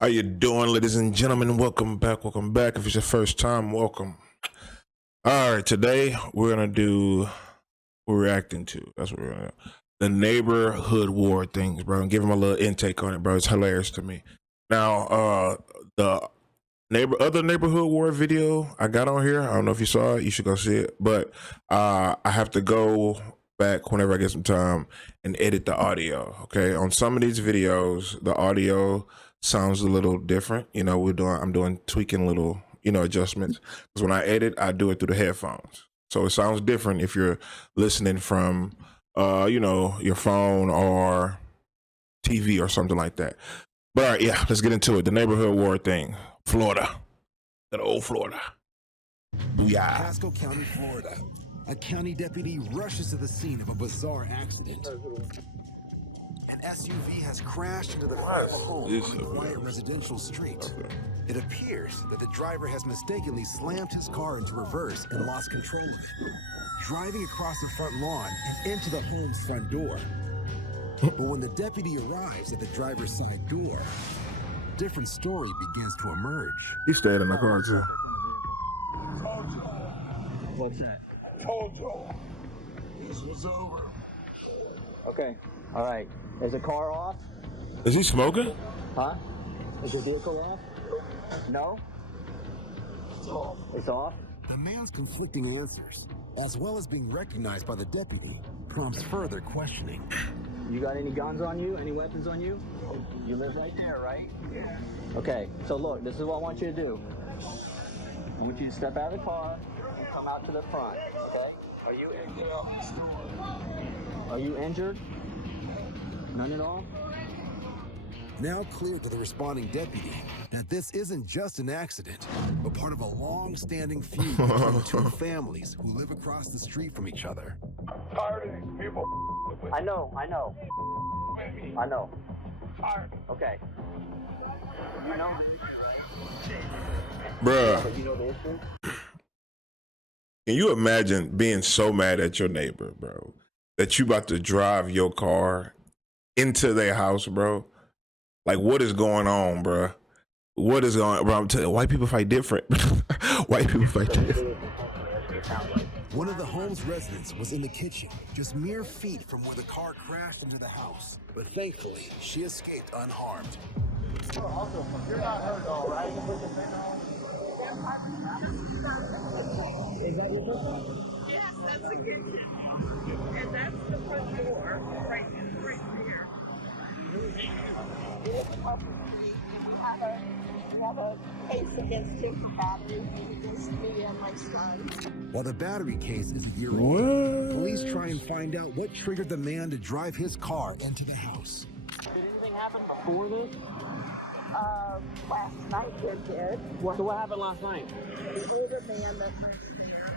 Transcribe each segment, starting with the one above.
How you doing, ladies and gentlemen? Welcome back. Welcome back. If it's your first time, welcome. All right, today we're gonna do we're reacting to. That's what we're gonna do. The neighborhood war things, bro. And give them a little intake on it, bro. It's hilarious to me. Now, the other neighborhood war video I got on here. I don't know if you saw it. You should go see it. But I have to go back whenever I get some time and edit the audio. Okay, on some of these videos, the audio sounds a little different. You know, I'm doing tweaking little adjustments because when I edit, I do it through the headphones, so it sounds different if you're listening from your phone or TV or something like that. But all right, yeah, let's get into it. The neighborhood war thing, Florida, that old Florida. Booyah. Pasco County, Florida. A county deputy rushes to the scene of a bizarre accident. An SUV has crashed into the front of a home on a quiet residential street. Okay. It appears that the driver has mistakenly slammed his car into reverse and lost control of it, driving across the front lawn and into the home's front door. But when the deputy arrives at the driver's side door, a different story begins to emerge. He stayed in the car too. What's that? Told you this was over. Okay, all right. Is the car off? Is he smoking? Huh? Is your vehicle off? No? It's off. It's off? The man's conflicting answers, as well as being recognized by the deputy, prompts further questioning. You got any guns on you? Any weapons on you? You live right there, right? Yeah. Okay, so look, this is what I want you to do. I want you to step out of the car and come out to the front, okay? Are you injured? Are you injured? None at all? Now clear to the responding deputy that this isn't just an accident, but part of a long-standing feud between two families who live across the street from each other. Tired of these people with I know. me. Tired. Okay. You know? Bruh, But you know the issue? can you imagine being so mad at your neighbor, bro, that you about to drive your car into their house, bro? Like, what is going on, bro? What is going on, bro? I'm telling you, white people fight different. White people fight different. One of the home's residents was in the kitchen, just mere feet from where the car crashed into the house. But thankfully, she escaped unharmed. You're not hurt, all right? Yes, that's the kitchen. And that's the front door, right here. We have a case against him for battery, against me and my son. While the battery case is a year old, What? police try and find out what triggered the man to drive his car into the house. Did anything happen before this? Last night it did. So what happened last night? We heard a man that lives there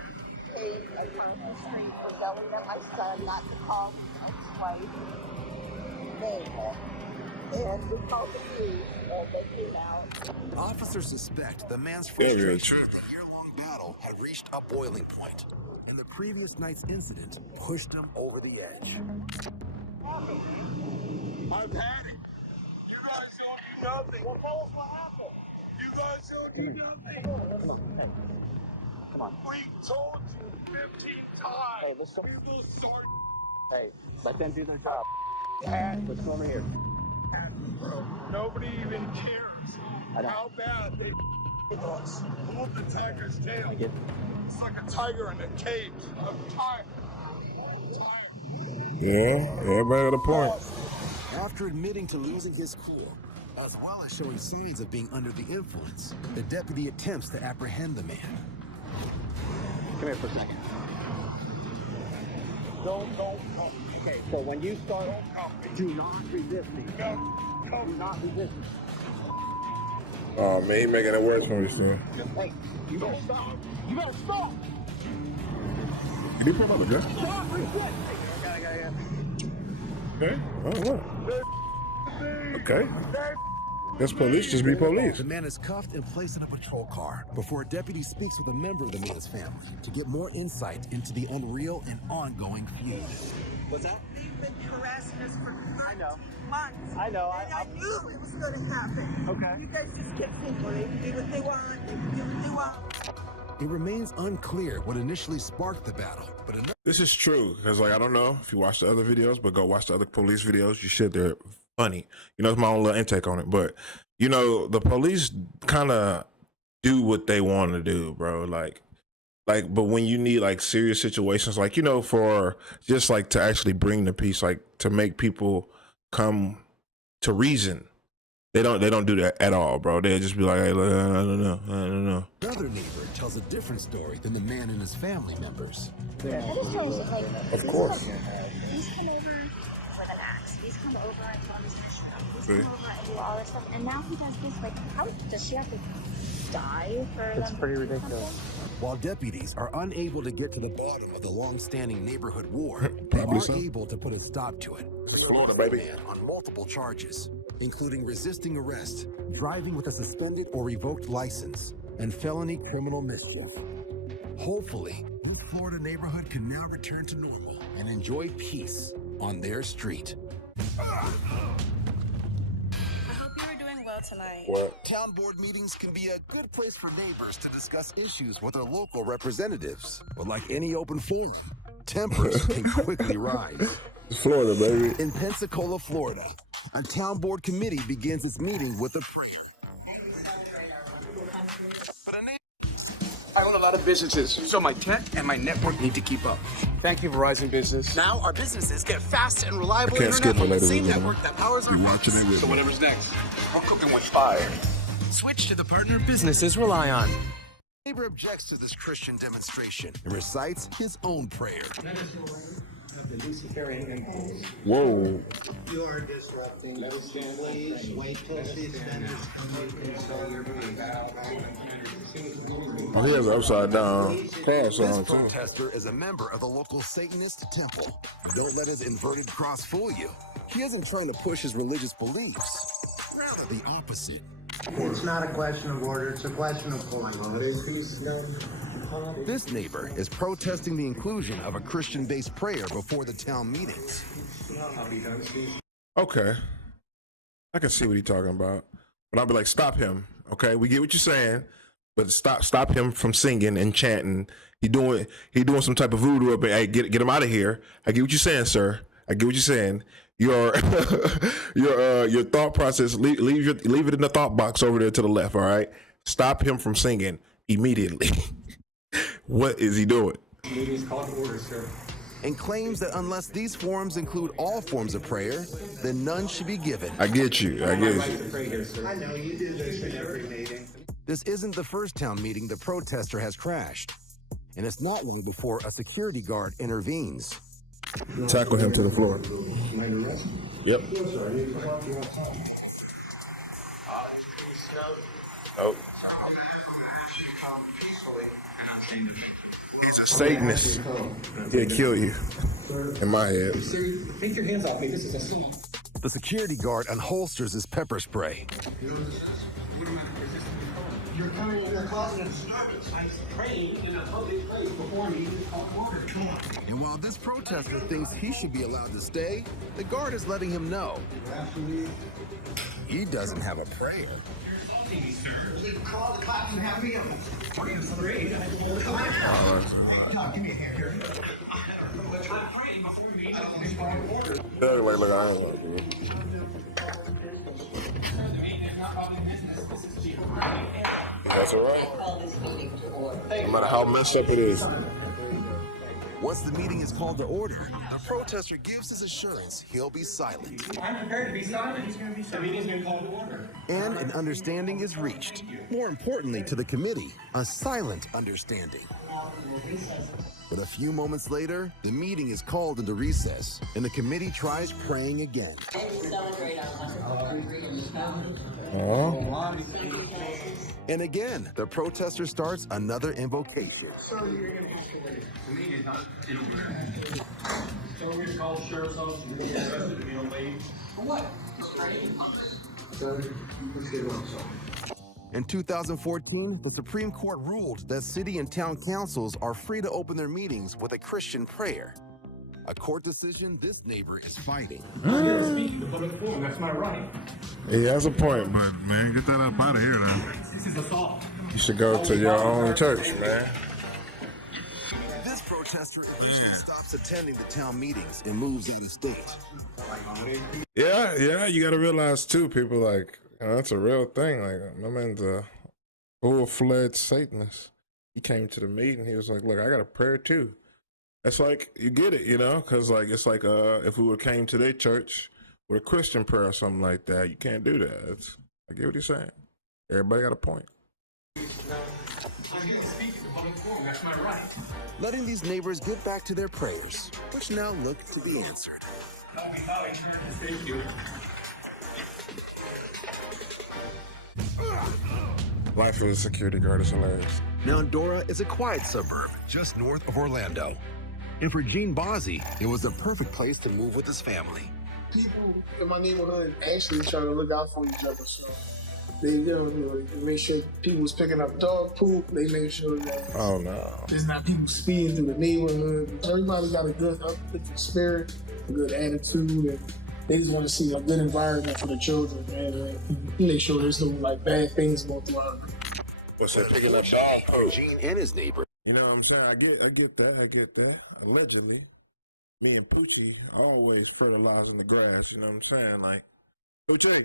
came across the street for yelling at my son not to call his wife name. And we called the police and they came out. Officers suspect the man's Yeah, yeah, frustration with the year-long battle had reached a boiling point, and the previous night's incident pushed him over the edge. I've had it. You guys don't do nothing. Well, tell us what happened. You guys don't do nothing. Come on, hey. Come on. We told you 15 times. Hey, listen. People start Hey, let them do their job. at Let's go over here. bro. Nobody even cares I know. how bad they us. Hold the tiger's tail. I get It's like a tiger in a cage. I'm tired. I'm tired. Yeah, everybody got a point. After admitting to losing his cool, as well as showing signs of being under the influence, the deputy attempts to apprehend the man. Come here for a second. Don't come. Okay, so when you start, do not resist me. Come. Do not resist me. Oh man, he making it worse for me, son. Hey, You better stop. You better stop. Can you put him on the gun? Stop resisting. Okay. Oh, what? Okay. Guess police just be police. The man is cuffed and placed in a patrol car before a deputy speaks with a member of the man's family to get more insight into the unreal and ongoing feud. What's that? They've been harassing us for 13 know. months. I know. And I knew it was going to happen. Okay. You guys just kept thinking they can do what they want. They can do what they want. It remains unclear what initially sparked the battle, but another This is true because, like, I don't know if you watch the other videos, but go watch the other police videos. You should. They're funny. You know, it's my own little intake on it, but you know, the police kind of do what they want to do, bro. Like, but when you need like serious situations, like, you know, for just like to actually bring the peace, like to make people come to reason, they don't do that at all, bro. They'll just be like, hey, look, I don't know. Another neighbor tells a different story than the man and his family members. Of course. He's come over with an axe. He's come over and thrown his fish around. He's come over and do all this stuff. And now he does this. Like, how does she have to die for It's them pretty to do ridiculous. something? While deputies are unable to get to the bottom of the long-standing neighborhood war, they Probably are so. able to put a stop to it. Florida, baby. Man on multiple charges, including resisting arrest, driving with a suspended or revoked license, and felony criminal mischief. Hopefully, the Florida neighborhood can now return to normal and enjoy peace on their street. I hope you were doing well tonight. What? Town board meetings can be a good place for neighbors to discuss issues with their local representatives. But like any open forum, tempers can quickly rise. Florida, baby. In Pensacola, Florida, a town board committee begins its meeting with a prayer. I own a lot of businesses, so my tech and my network need to keep up. Thank you, Verizon Business. Now our businesses get fast and reliable I can't skip internet it on the later, same you know. network that powers our Watching it with So me. whatever's next, we're cooking with fire. Switch to the partner businesses rely on. Neighbor objects to this Christian demonstration and recites his own prayer. Whoa. You are disrupting the assemblies. Wait till she finishes. Oh, he has an upside down cross This on too. protester is a member of the local Satanist temple. Don't let his inverted cross fool you. He isn't trying to push his religious beliefs. Rather the opposite. It's not a question of order, it's a question of pulling order. This neighbor is protesting the inclusion of a Christian-based prayer before the town meetings. Okay, I can see what he's talking about, but I'll be like, stop him. Okay, we get what you're saying, but stop him from singing and chanting. He doing some type of voodoo up. Hey, get him out of here. I get what you're saying, sir. I get what you're saying. Your your thought process. Leave it in the thought box over there to the left. All right. Stop him from singing immediately. What is he doing? Meeting's called to order, sir. And claims that unless these forms include all forms of prayer, then none should be given. I get you. I get you. Pray here, sir. I know you do this in every meeting. This isn't the first town meeting the protester has crashed. And it's not long before a security guard intervenes. Tackle him to the floor. Yep. Oh. He's a Satanist. He'll kill you. In my head. Take your hands off me. This is a sin. The security guard unholsters his pepper spray. You're coming in the closet and disturbance. I prayed in a public place before me. Order. Come on. And while this protester thinks he should be allowed to stay, the guard is letting him know he doesn't have a prayer. Call the cops and have me up. Give me a hand here. Look, I That's all right. No matter how messed up it is. Once the meeting is called to order, the protester gives his assurance he'll be silent. I'm prepared to be silent. He's going to be silent. The meeting's been called to order. And an understanding is reached. More importantly to the committee, a silent understanding. But a few moments later, the meeting is called into recess, and the committee tries praying again. And again, the protester starts another invocation. So we're going to call the sheriff's office and we're going to arrest it, leave. For what? In 2014, the Supreme Court ruled that city and town councils are free to open their meetings with a Christian prayer. A court decision this neighbor is fighting. That's my right. He has a point, but man, get that up out of here now. This is assault. You should go to your own church, man. This protester eventually stops attending the town meetings and moves out of state. Yeah, you gotta realize too, people, like, you know, that's a real thing. Like, my man's a full-fledged Satanist. He came to the meeting, he was like, look, I got a prayer too. It's like, you get it, you know, because like, it's like if we would came to their church with a Christian prayer or something like that, you can't do that. I get what he's saying. Everybody got a point. That's my right. Letting these neighbors get back to their prayers, which now look to be answered. Thank you. Life of a security guard is hilarious. Mount Dora is a quiet suburb just north of Orlando. And for Gene Bozzi, it was the perfect place to move with his family. People in my neighborhood actually try to look out for each other, so they make sure people was picking up dog poop. They make sure that there's not people speeding through the neighborhood. Everybody got a good uplifting spirit, a good attitude, and they just want to see a good environment for the children, and make sure there's no like bad things going through. What's that, picking up dog poop? Gene and his neighbor. You know what I'm saying? I get that. Allegedly, me and Poochie always fertilizing the grass. You know what I'm saying? Like, Poochie.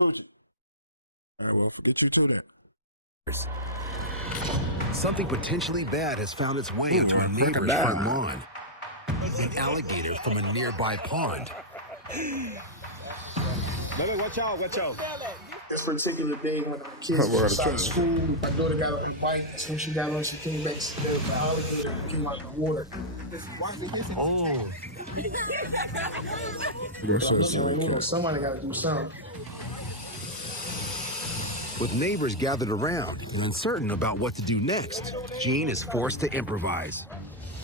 All right, well, forget you too then. Something potentially bad has found its way into a neighbor's front lawn. An alligator from a nearby pond. Watch out. This particular day when our kids were outside of school, my daughter got on her bike. As soon as she got on, she came back to the alligator and came out of the water. Oh. Somebody got to do something. With neighbors gathered around and uncertain about what to do next, Gene is forced to improvise.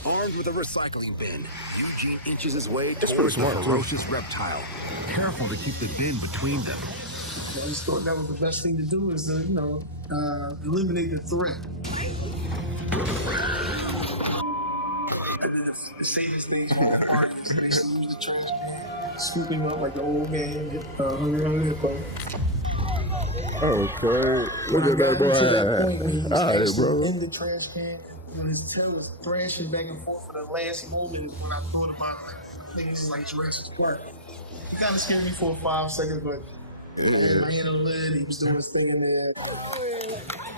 Armed with a recycling bin, Eugene inches his way towards the ferocious reptile, careful to keep the bin between them. I just thought that was the best thing to do is to, eliminate the threat. The safest thing for the party is to basically use the trash can, scooping up like the old game, Hungry Hippo. Okay, look at that boy. All right, bro. In the trash can, when his tail was thrashing back and forth for the last moment, when I thought about it, I think this is like Jurassic Park. He kind of scared me for 5 seconds, but I had a lid, he was doing his thing in there.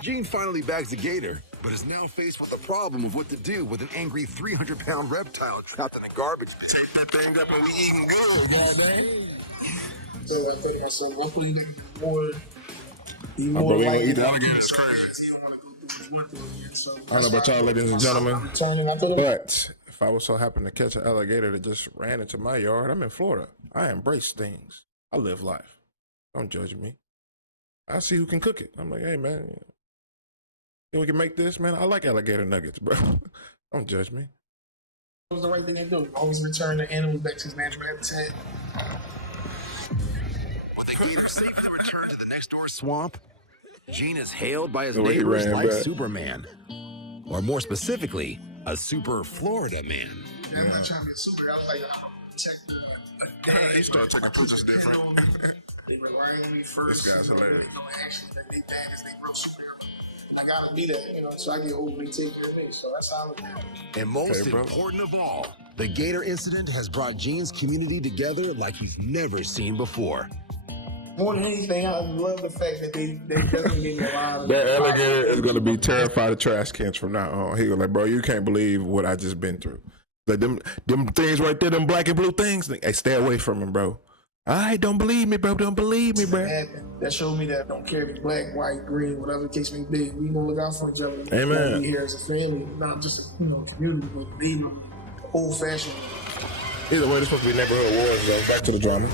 Gene finally bags the gator, but is now faced with the problem of what to do with an angry 300-pound reptile trapped in a garbage bin. Take that thing up and we eating good, goddamn. So I think I said, hopefully they can more. My brother ain't gonna eat the alligator. It's crazy. He don't want to go through what he went through again. So I don't know about y'all, ladies and gentlemen, but but if I was so happen to catch an alligator that just ran into my yard, I'm in Florida. I embrace things. I live life. Don't judge me. I see who can cook it. I'm like, hey, man, we can make this, man. I like alligator nuggets, bro. Don't judge me. it was the right thing to do. Always return the animals back to his natural habitat. With the gator safely returned to the next door swamp, Gene is hailed by his neighbors like Superman. Or more specifically, a super Florida man. I'm not trying to be a super. I was like, I'm protecting. He started taking pictures different. They rang me first. This guy's hilarious. They bad as they broke Superman. I gotta be that, so I get overly take care of me. So that's how I look at it. And most important of all, the gator incident has brought Gene's community together like he's never seen before. More than anything, I love the fact that they definitely gave me a lot of that alligator is gonna be terrified of trash cans from now on. He was like, bro, you can't believe what I just been through. Like them things right there, them black and blue things. Hey, stay away from him, bro. All right, don't believe me, bro. Don't believe me, bro. That showed me that I don't care if it's black, white, green, whatever the case may be. We gonna look out for each other. Amen. We here as a family, not just a community, but neighbor, old fashioned. Either way, this supposed to be neighborhood wars, though. Back to the drama.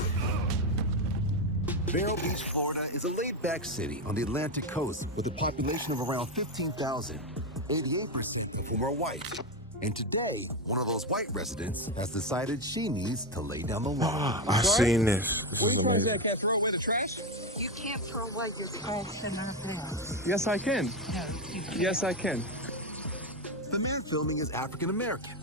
Vero Beach, Florida is a laid-back city on the Atlantic coast with a population of around 15,000. 88% of whom are white. And today, one of those white residents has decided she needs to lay down the law. I seen this. This is amazing. I can't throw away the trash? You can't throw away your trash in our house. Yes, I can. No, you can't. Yes, I can. The man filming is African American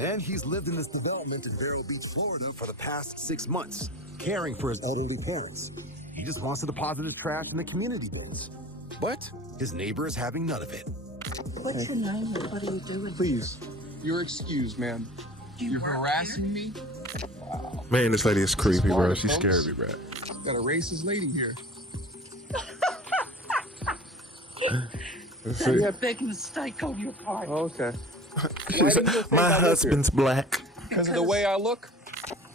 And he's lived in this development in Vero Beach, Florida for the past 6 months, caring for his elderly parents. He just wants to deposit his trash in the community bins. But his neighbor is having none of it. What's your name and what are you doing? Please, you're excused, ma'am. You're harassing me? Wow. Man, this lady is creepy, bro. Smart, She folks. scared me, bro. Got a racist lady here. That's a big mistake on your part. Okay. She said, my husband's black. Because of the way I look?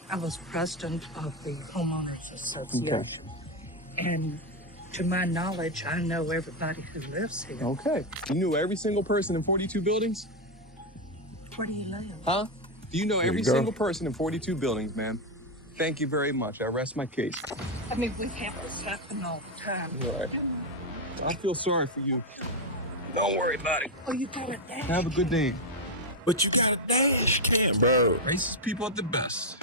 I was president of the Homeowners Association. And to my knowledge, I know everybody who lives here. Okay. You knew every single person in 42 buildings? Where do you live? Huh? Do you know There every you go. single person in 42 buildings, ma'am? Thank you very much. I rest my case. I mean, we have this happen all the time. All right. I feel sorry for you. Don't worry about it. Oh, you got it down. Have a good day. But you gotta dash, can't, bro. Racist people at the best.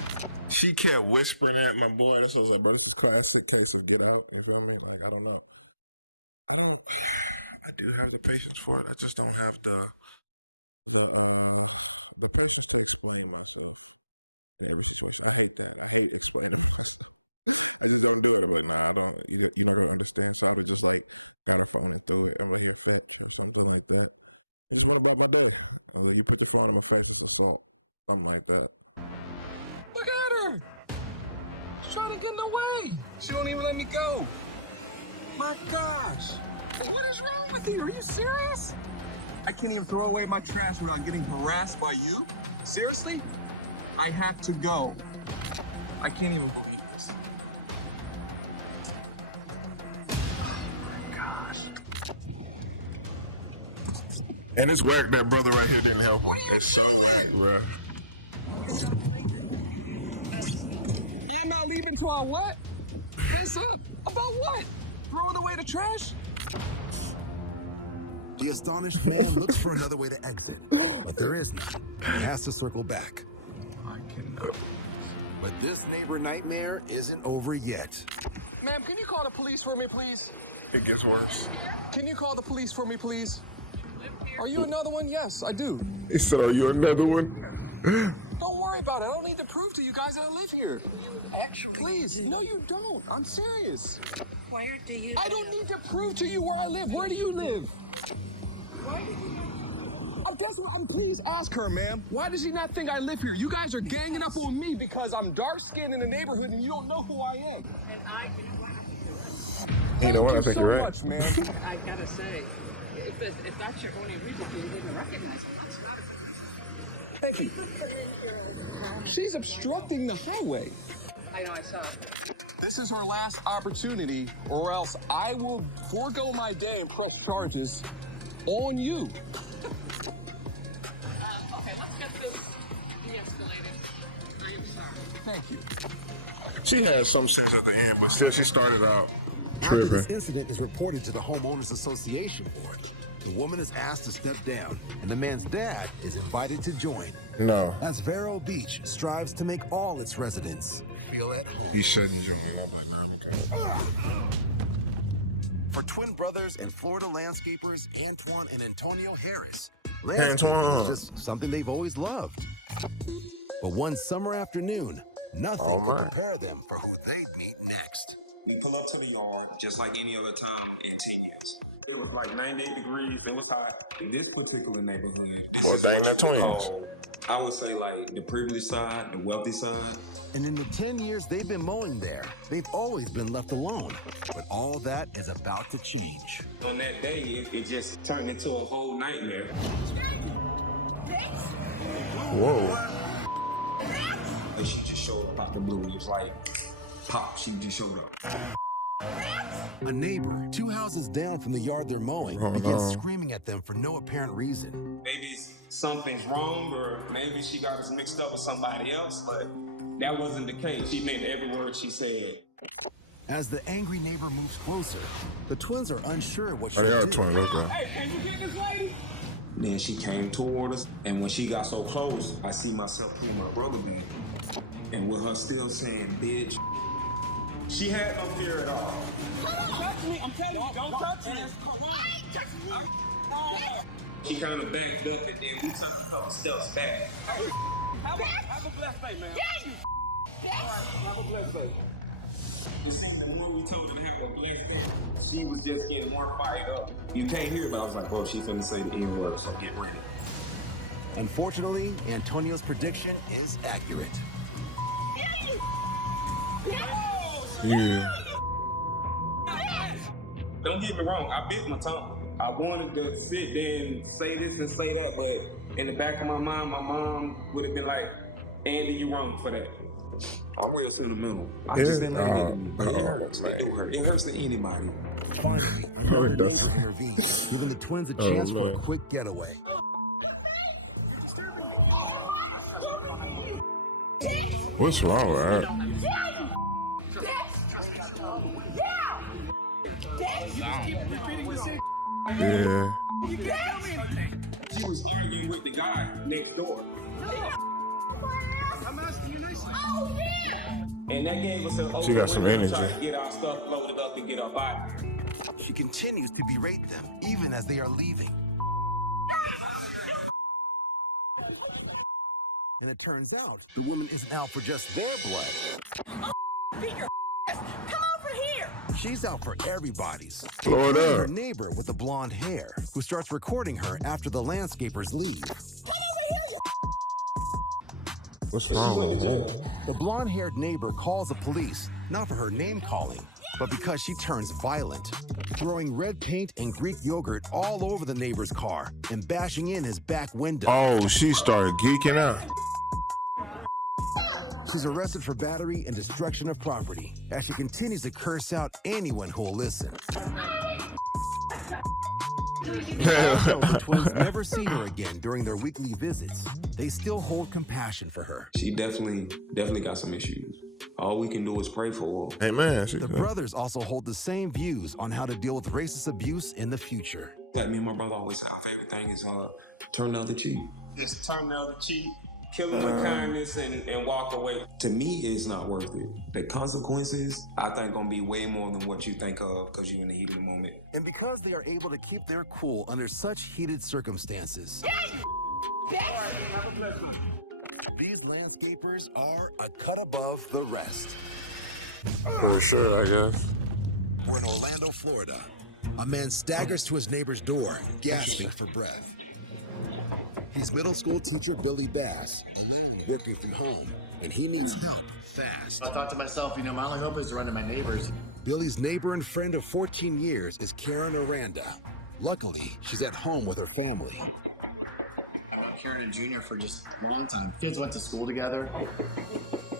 She kept whispering at my boy, and so I was like, bro, this is classic Texas Get Out. You feel me? Like, I don't know. I do have the patience for it. I just don't have the patience to explain myself. In every situation. I hate that. I hate explaining myself. I just don't do it. I'm like, nah, I don't. You never understand. So I just like gotta phone through it. Ever hear facts or something like that? I just want about my day. And then you put the phone in my face as assault. Something like that. Look at her! She's trying to get in the way. She won't even let me go. My gosh. What is wrong with you? Are you serious? I can't even throw away my trash without getting harassed by you? Seriously? I have to go. I can't even believe this. And it's weird that brother right here didn't help him. It's so weird, bro. You're not leaving till I what? Listen, about what? Throwing away the trash? The astonished man looks for another way to exit, but there is none. He has to circle back. I cannot. But this neighbor nightmare isn't over yet. Ma'am, can you call the police for me, please? It gets worse. Can you call the police for me, please? Are you another one? Yes, I do. He said, are you another one? Don't worry about it. I don't need to prove to you guys that I live here. Please. No, you don't. I'm serious. Where do you I don't need to prove to you where I live. Where do you live? Please ask her, ma'am. Why does she not think I live here? You guys are ganging up on me because I'm dark-skinned in the neighborhood and you don't know who I am. And I do what I You know what? I think you're right. Much, man. I gotta say, if that's your only reason you didn't recognize me, that's not a Thank you. She's obstructing the highway. I know, I saw it. This is her last opportunity, or else I will forego my day and press charges on you. Okay, let's get this de-escalated. I'm sorry. Thank you. She had some sense at the end, but still, she started out After this tripping. incident is reported to the Homeowners Association board, the woman is asked to step down, and the man's dad is invited to join. No. As Vero Beach strives to make all its residents feel at home. He shouldn't join. I'm like, nah, For twin brothers and Florida landscapers Antoine and Antonio Harris, Antoine. landscaping is just something they've always loved. But one summer afternoon, nothing Oh, could my. prepare them for who they'd meet next. We pull up to the yard just like any other time in 10 years. It was like 98 degrees. It was hot. In this particular neighborhood, this Well, is dang, what that you would twins. call, I would say like the privileged side, the wealthy side. And in the 10 years they've been mowing there, they've always been left alone. But all that is about to change. On that day, it just turned into a whole nightmare. Whoa. And she just showed up out the blue. It was like, pop, she just showed up. A neighbor, 2 houses down from the yard they're mowing, Oh, begins no. screaming at them for no apparent reason. Maybe something's wrong, or maybe she got us mixed up with somebody else, but that wasn't the case. She meant every word she said. As the angry neighbor moves closer, the twins are unsure what Oh, they she'll are do. twins, okay. Hey, can you get this lady? Then she came toward us, and when she got so close, I see myself pulling my brother back. And with her still saying, bitch, she had no fear at all. Don't touch me. I'm telling you, don't touch me. She kind of backed up and then we took a couple steps back. Have a blessed day, man. Have a blessed day. You see, the more we told her to have a blessed day, she was just getting more fired up. You can't hear it, but I was like, bro, she's finna say the N-word, so get ready. Unfortunately, Antonio's prediction is accurate. Yeah. Don't get me wrong, I bit my tongue. I wanted to sit there and say this and say that, but in the back of my mind, my mom would have been like, Andy, you wrong for that. I'm real sentimental. I just didn't let it hurt. It hurts to anybody. Finally, another neighbor intervenes, giving the twins a chance for a quick getaway. What's wrong with her? Yeah. She was arguing with the guy next door. And that gave us a She got some energy. Try to get our stuff loaded up and get our body. She continues to berate them, even as they are leaving. And it turns out, the woman isn't out for just their blood. Come over here! She's out for everybody's. Florida. including her neighbor with the blonde hair, who starts recording her after the landscapers leave. What's wrong with her? The blonde-haired neighbor calls the police, not for her name calling, but because she turns violent, throwing red paint and Greek yogurt all over the neighbor's car and bashing in his back window. Oh, she started geeking out. She's arrested for battery and destruction of property as she continues to curse out anyone who will listen. Although the twins never see her again during their weekly visits, they still hold compassion for her. She definitely got some issues. All we can do is pray for her. Hey, man. The brothers also hold the same views on how to deal with racist abuse in the future. Like me and my brother always say, our favorite thing is turn the other cheek. Just turn the other cheek, kill them with kindness, and walk away. To me, it's not worth it. The consequences, I think, gonna be way more than what you think of because you're in the heat of the moment. And because they are able to keep their cool under such heated circumstances, these landscapers are a cut above the rest. For sure, I guess. We're in Orlando, Florida. A man staggers to his neighbor's door, gasping for breath. He's middle school teacher Billy Bass, alone working from home, and he needs help fast. I thought to myself, my only hope is to run to my neighbors. Billy's neighbor and friend of 14 years is Karen Aranda. Luckily, she's at home with her family. I've known Karen and Junior for just a long time. Kids went to school together.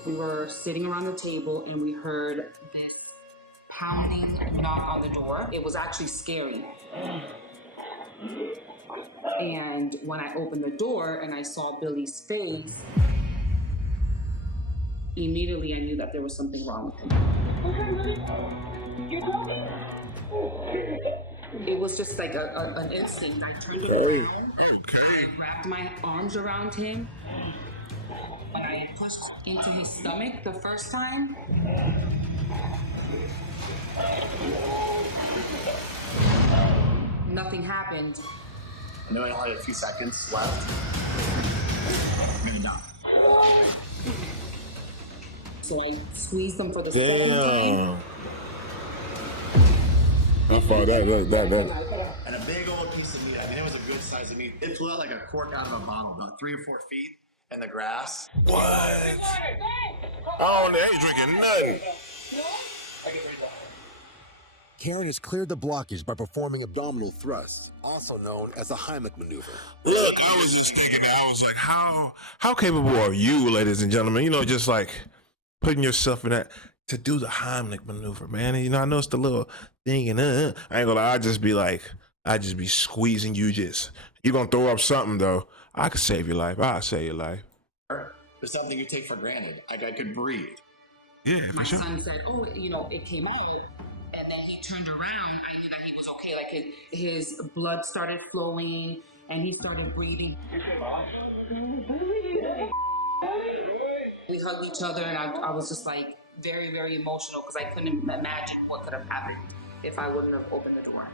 We were sitting around the table and we heard this pounding knock on the door. It was actually scary. And when I opened the door and I saw Billy's face, immediately I knew that there was something wrong with him. It was just like an instinct. I turned around, I wrapped my arms around him. When I pushed into his stomach the first time, nothing happened. I know I only had a few seconds left. I'm gonna die. So I squeezed them for the second time. How far that. And a big old piece of meat. I mean, it was a good size of meat. It flew out like a cork out of a bottle, about 3 or 4 feet in the grass. What? Oh, they ain't drinking nothing. Karen has cleared the blockage by performing abdominal thrusts, also known as a Heimlich maneuver. Look, I was just thinking that. I was like, how capable are you, ladies and gentlemen? Just like putting yourself in that to do the Heimlich maneuver, man. And, I know it's the little thing, and I ain't gonna lie, I just be squeezing you. You're gonna throw up something though. I could save your life. I'll save your life. There's something you take for granted. I could breathe. Yeah, my son said, "Oh, it came out," and then he turned around. I knew that he was okay. Like his blood started flowing, and he started breathing. We hugged each other, and I was just like very, very emotional because I couldn't imagine what could have happened if I wouldn't have opened the door.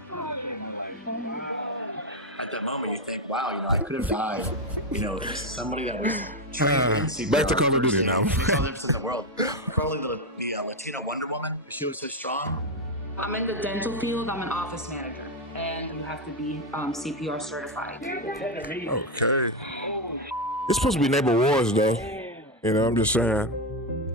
at that moment you think, wow, you know, I could have died. You know, somebody that was trained in CPR. Back to Call of Duty now. Lives in the world. Probably the Latina Wonder Woman. She was so strong. I'm in the dental field. I'm an office manager, and you have to be CPR certified. Okay. It's supposed to be Neighbor Wars, though. You know, I'm just saying.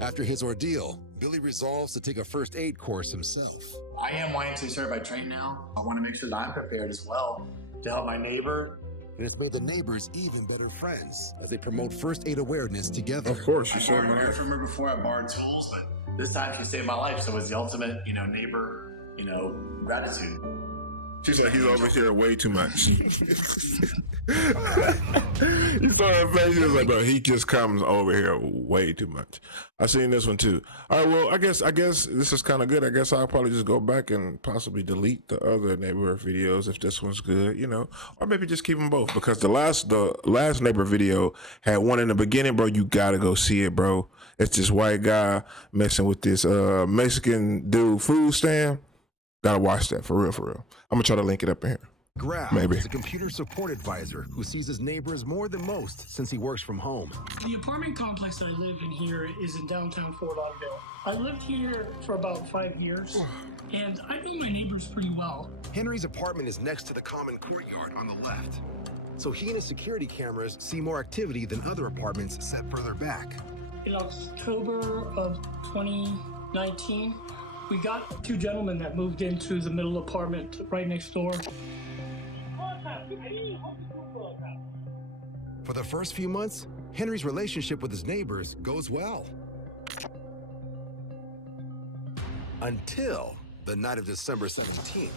After his ordeal, Billy resolves to take a first aid course himself. I am YMCA certified trained now. I want to make sure that I'm prepared as well to help my neighbor. And it's made the neighbors even better friends as they promote first aid awareness together. Of course, you I saved borrowed my her life. from her before. I borrowed tools, but this time she saved my life. So it was the ultimate, you know, neighbor, you know, gratitude. She said he's over here way too much. You saw her face. She was like, bro, he just comes over here way too much. I seen this one too. All right, well, I guess this is kind of good. I guess I'll probably just go back and possibly delete the other neighbor videos if this one's good, you know, or maybe just keep them both because the last neighbor video had one in the beginning, bro. You gotta go see it, bro. It's this white guy messing with this Mexican dude food stand. Gotta watch that for real, for real. I'm gonna try to link it up in here. Graf Maybe. is a computer support advisor who sees his neighbors more than most since he works from home. The apartment complex that I live in here is in downtown Fort Lauderdale. I lived here for about 5 years, and I know my neighbors pretty well. Henry's apartment is next to the common courtyard on the left. So he and his security cameras see more activity than other apartments set further back. In October of 2019, we got 2 gentlemen that moved into the middle apartment right next door. For the first few months, Henry's relationship with his neighbors goes well. Until the night of December 17th.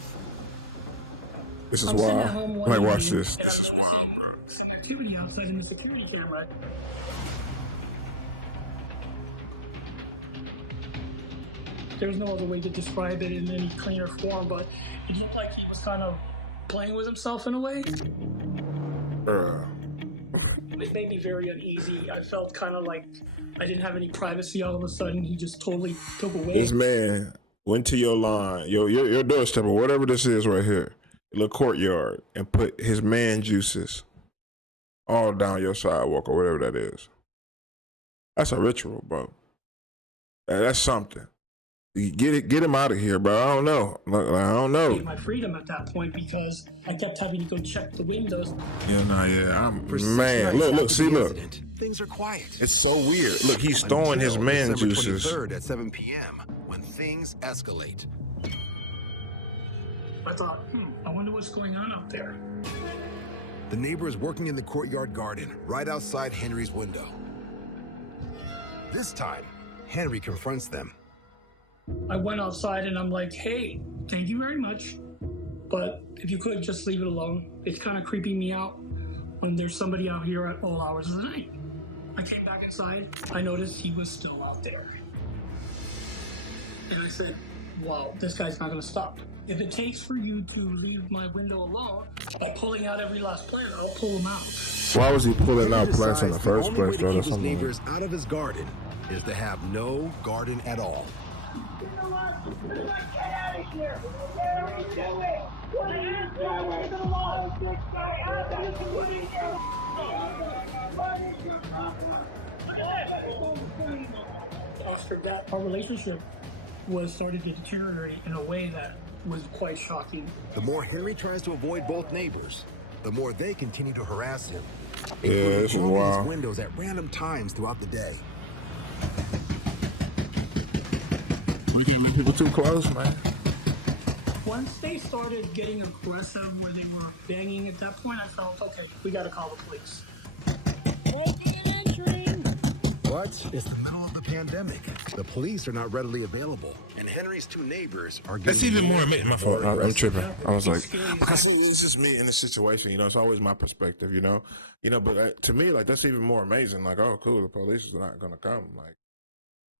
This is I'm sitting wild. at home I one might watch evening, this. and This is I'm wild, bro. seeing some activity outside in the security camera. There's no other way to describe it in any cleaner form, but it looked like he was kind of playing with himself in a way. It made me very uneasy. I felt kind of like I didn't have any privacy all of a sudden. He just totally took away. This man went to your line, your doorstep or whatever this is right here, your little courtyard, and put his man juices all down your sidewalk or whatever that is. That's a ritual, bro. That's something. Get him out of here, bro. I don't know. I don't know. My freedom at that point because I kept having to go check the windows. Yeah, man. Look, see, look. Things are quiet. It's so weird. Look, he's throwing his man December juices. 23rd at 7 p.m. when things escalate. I thought, I wonder what's going on out there. The neighbor is working in the courtyard garden right outside Henry's window. This time, Henry confronts them. I went outside and I'm like, hey, thank you very much, but if you could just leave it alone. It's kind of creeping me out when there's somebody out here at all hours of the night. I came back inside. I noticed he was still out there. And I said, wow, this guy's not going to stop. If it takes for you to leave my window alone by pulling out every last plant, I'll pull them out. Why was he pulling out plants in the The first only way place, to bro? keep That's his something. neighbors out of his garden is to have no garden at all. Get out of here! What are you doing? What are you doing? After that, our relationship was starting to deteriorate in a way that was quite shocking. The more Henry tries to avoid both neighbors, the more they continue to harass him. Yeah, this is including blowing wild. his windows at random times throughout the day. We can't make people too close, man. Once they started getting aggressive where they were banging at that point, I felt, okay, we gotta call the police. But it's the middle of the pandemic. The police are not readily available, and Henry's 2 neighbors are That's getting even more amazing. My fault. I'm tripping. I was like, Scary. because it's just me in this situation. You know, it's always my perspective. You know. But to me, like that's even more amazing. Like, oh, cool, the police is not gonna come. Like,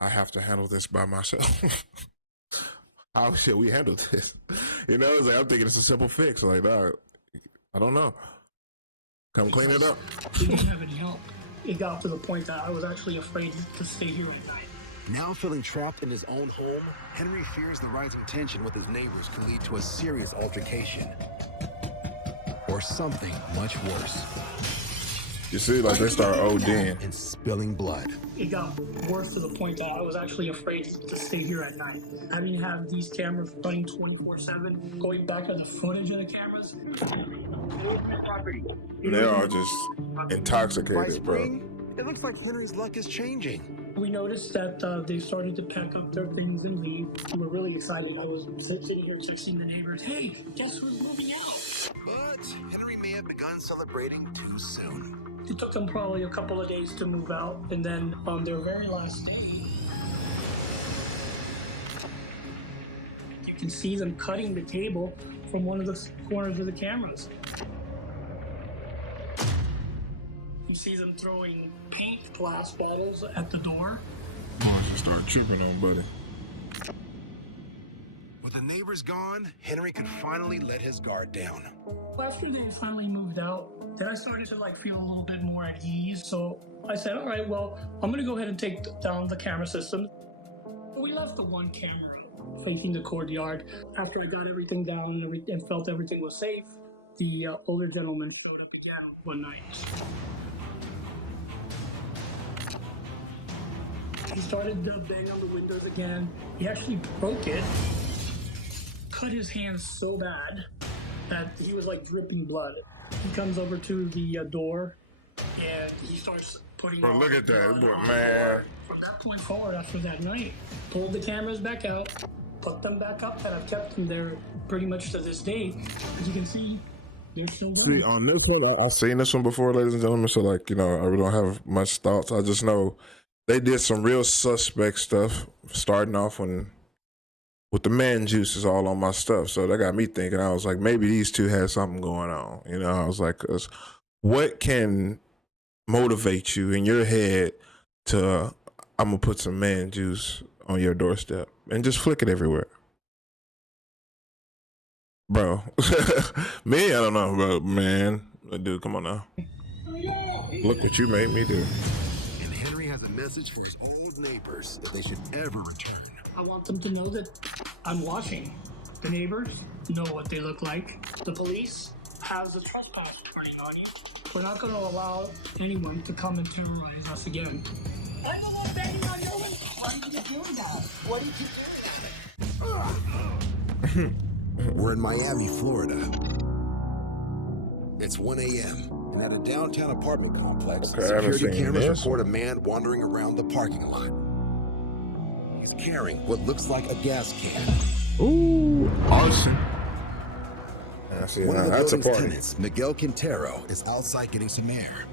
I have to handle this by myself. How should we handle this? You know, it's like I'm thinking it's a simple fix. Like, dog, I don't know. Come clean it up. We didn't have any help. It got to the point that I was actually afraid to stay here at night. Now feeling trapped in his own home, Henry fears the rising tension with his neighbors can lead to a serious altercation. or something much worse. You see, like they start ODing and spilling blood. It got worse to the point that I was actually afraid to stay here at night. I didn't have these cameras running 24/7, going back to the footage of the cameras. They are just intoxicated, bro. It looks like Henry's luck is changing. We noticed that they started to pack up their things and leave. We were really excited. I was sitting here texting the neighbors, hey, guess who's moving out? But Henry may have begun celebrating too soon. It took them probably a couple of days to move out, and then on their very last day, you can see them cutting the cable from one of the corners of the cameras. You see them throwing paint glass bottles at the door. Oh, she started tripping on Buddy. With the neighbors gone, Henry could finally let his guard down. After they finally moved out, then I started to feel a little bit more at ease. So I said, all right, well, I'm gonna go ahead and take down the camera system. We left the one camera facing the courtyard. After I got everything down and felt everything was safe, the older gentleman showed up again one night. He started to bang on the windows again. He actually broke it, cut his hands so bad that he was dripping blood. He comes over to the door and he starts putting. Bro, look at that, man. From that point forward, after that night, pulled the cameras back out, put them back up, and I've kept them there pretty much to this day. As you can see, they're still running. See, on this one, I've seen this one before, ladies and gentlemen, so I really don't have much thoughts. I just know they did some real suspect stuff, starting off with the man juices all on my stuff. So that got me thinking. I was like, maybe these two had something going on. I was like, 'cause what can motivate you in your head to, I'm going to put some man juice on your doorstep and just flick it everywhere? Bro, me, I don't know, bro, man. Dude, come on now. Look what you made me do. And Henry has a message for his old neighbors that they should never return. I want them to know that I'm watching. The neighbors know what they look like. The police has a trespass warning on you. We're not going to allow anyone to come and terrorize us again. I'm the one banging on your window. Why did you do that? What did you do? We're in Miami, Florida. It's 1 a.m. and at a downtown apartment complex, security cameras record a man wandering around the parking lot. He's carrying what looks like a gas can. Ooh, arson. One of the building's tenants, Miguel Quintero, is outside getting some air.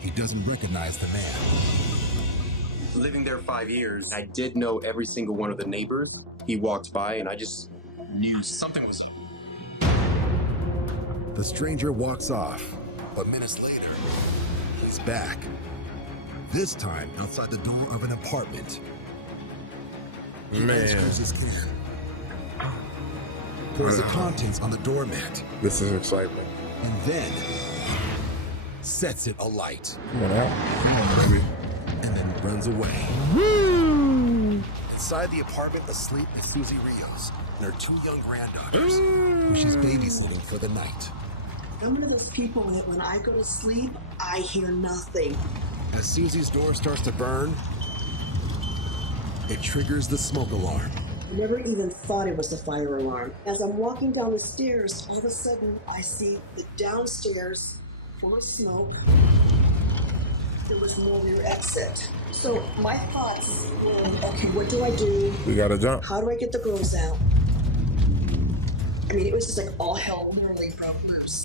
He doesn't recognize the man. Living there 5 years, I did know every single one of the neighbors. He walked by and I just knew something was up. The stranger walks off, but minutes later, he's back. This time outside the door of an apartment. He unscrews his can. Pours the contents on the doormat. This is excitement. And then sets it alight. Come on out. Come on, baby. And then runs away. Woo! Inside the apartment, asleep is Susie Rios and her 2 young granddaughters, who she's babysitting for the night. I'm one of those people that when I go to sleep, I hear nothing. As Susie's door starts to burn, it triggers the smoke alarm. I never even thought it was the fire alarm. As I'm walking down the stairs, all of a sudden I see the downstairs full of smoke. There was no rear exit. So my thoughts were, okay, what do I do? We gotta jump. How do I get the girls out? I mean, it was just all hell literally broke loose.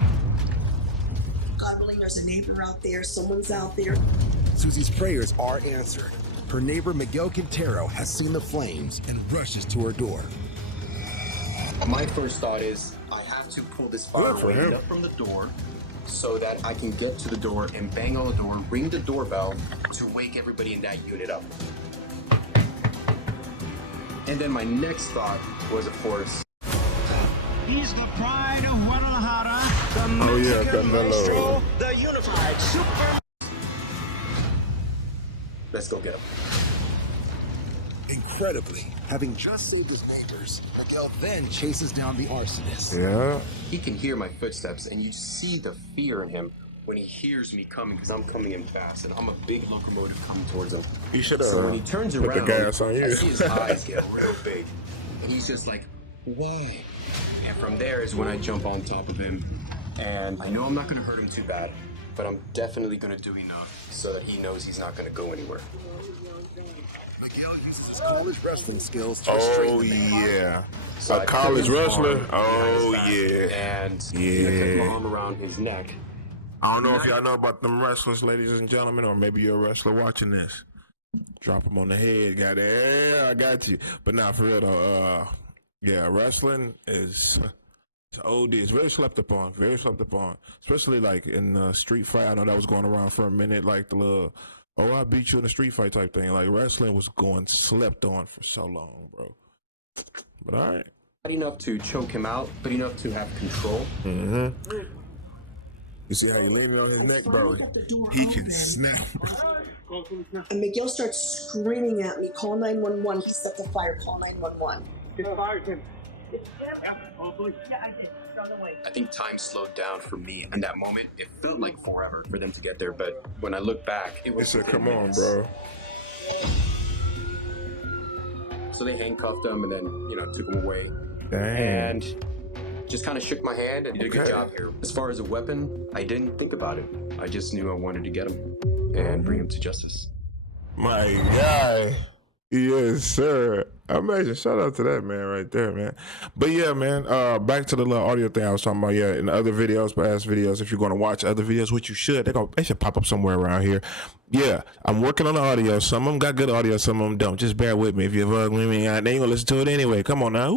God willing, there's a neighbor out there, someone's out there. Susie's prayers are answered. Her neighbor Miguel Quintero has seen the flames and rushes to her door. My first thought is I have to pull this fire away up from the door so that I can get to the door and bang on the door, ring the doorbell to wake everybody in that unit up. And then my next thought was, of course, he's the pride of Guadalajara, the Mexican maestro, the unified super. Let's go get him. Incredibly, having just saved his neighbors, Miguel then chases down the arsonist. Yeah. He can hear my footsteps, and you see the fear in him when he hears me coming, because I'm coming in fast, and I'm a big locomotive coming towards him. You should have. So when he turns put around, the gas on you. I see his eyes get real big, and he's just like, "Why?" And from there is when I jump on top of him, and I know I'm not going to hurt him too bad, but I'm definitely going to do enough so that he knows he's not going to go anywhere. Miguel uses his college wrestling skills to Oh, restrain the man. yeah. So A I college put his wrestler? arm behind his Oh, back, yeah. And Yeah. I kept my arm around his neck. I don't know if y'all know about them wrestlers, ladies and gentlemen, or maybe you're a wrestler watching this. Drop them on the head, got it. Yeah, I got you. But not for real though. Yeah, wrestling is it's OD. It's very slept upon. Very slept upon. Especially like in street fight. I know that was going around for a minute, like the little, oh, I beat you in a street fight type thing. Like wrestling was going slept on for so long, bro. But all right. Not enough to choke him out, but enough to have control. Mm-hmm. You see how he leaning on his neck, bro? He can snap. And Miguel starts screaming at me, call 911. He set the fire, call 911. I think time slowed down for me in that moment. It felt like forever for them to get there, but when I look back, it They was said, within come on, minutes. bro. So they handcuffed him and then, took him away. Dang. And just kind of shook my hand and did a good job here. As far as a weapon, I didn't think about it. I just knew I wanted to get him and bring him to justice. My guy. Yes, sir. Amazing. Shout out to that man right there, man. But yeah, man, back to the little audio thing I was talking about. Yeah, in other videos, past videos, if you're going to watch other videos, which you should, they should pop up somewhere around here. Yeah, I'm working on the audio. Some of them got good audio, some of them don't. Just bear with me. If you're ugly, they ain't going to listen to it anyway. Come on now.